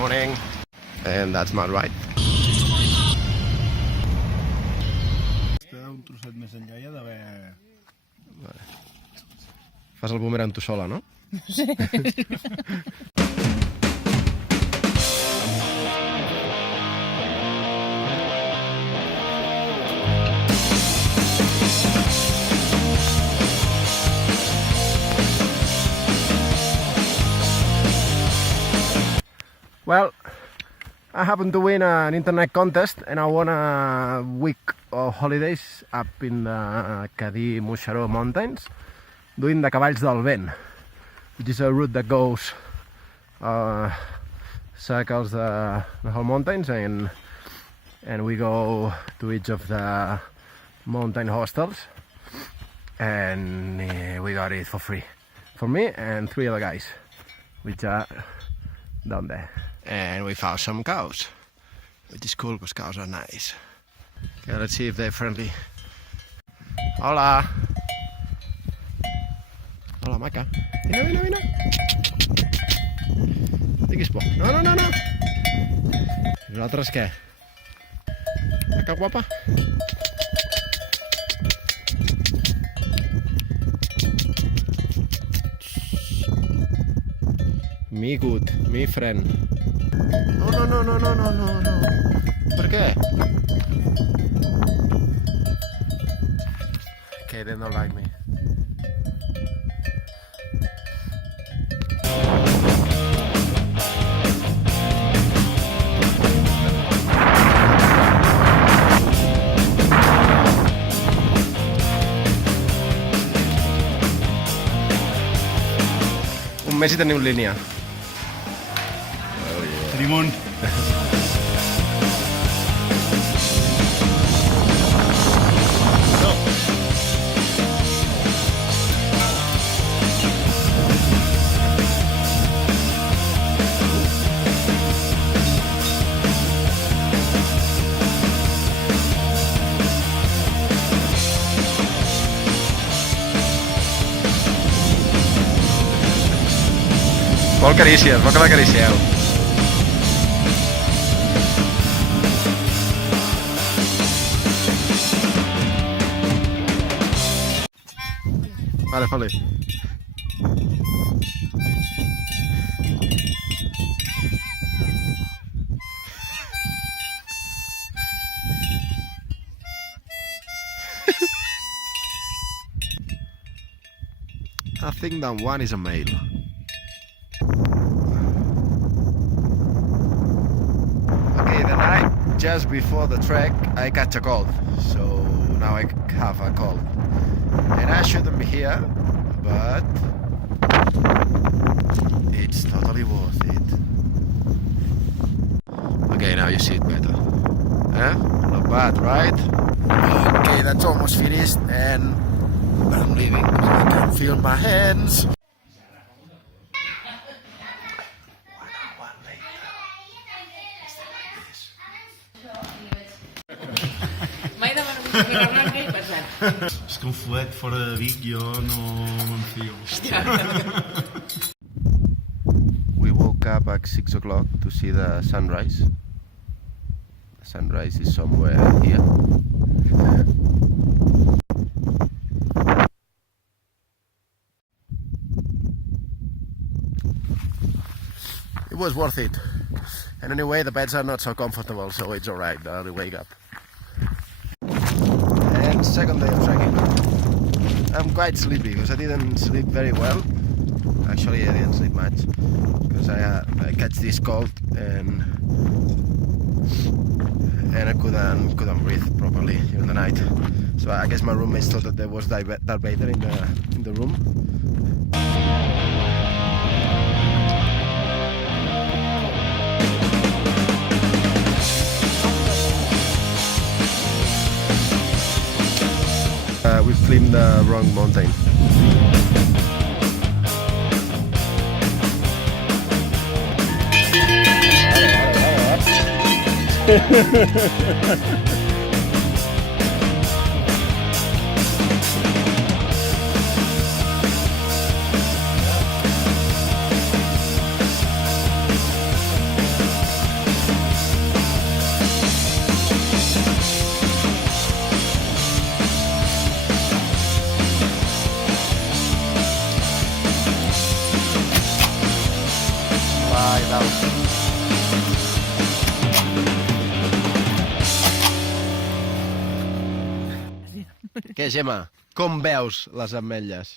Morning. And that's my ride. Un trosset més enllà hi ha d'haver... Fas el boomerang tu sola, no? Sí. Well, I happened to win an internet contest and I won a week of holidays up in the Cadi-Moixeró mountains doing the Cavalls del Vent, which is a route that goes circles the whole mountains, and we go to each of the mountain hostels, and we got it for free for me and 3 other guys, which are down there. And we found some cows, which is cool because cows are nice. Okay, let's see if they're friendly. Hola! Hola, maca. Vine. Diguis por. No. Nosaltres què? Maca guapa? Me good, me friend. No. Per què? Okay, they don't like me. Un mes i teniu línia. Tenim un... Vol carícies, vol que l'acaricieu. Vale, fale. I think that one is a male. Okay, the night just before the trek, I catch a cold, so now I have a cold. And I shouldn't be here, but it's totally worth it. Okay, now you see it better. Eh? Not bad, right? Okay, that's almost finished, and I'm leaving because I can feel my hands. 1 hour later. Is it like this? Mai demano una mica blanca i passat. És que un fuet fora de Vic jo no m'enfio. We woke up at 6 o'clock to see the sunrise. The sunrise is somewhere here. It was worth it. And anyway, the beds are not so comfortable, so it's alright. I'll wake up. And second day of trekking. I'm quite sleepy because I didn't sleep very well. Actually, I didn't sleep much because I catch this cold and I couldn't breathe properly during the night. So I guess my roommates thought that there was Darth Vader in the room. We've climbed the wrong mountain. i tal. Què, Gemma? Com veus les ametlles?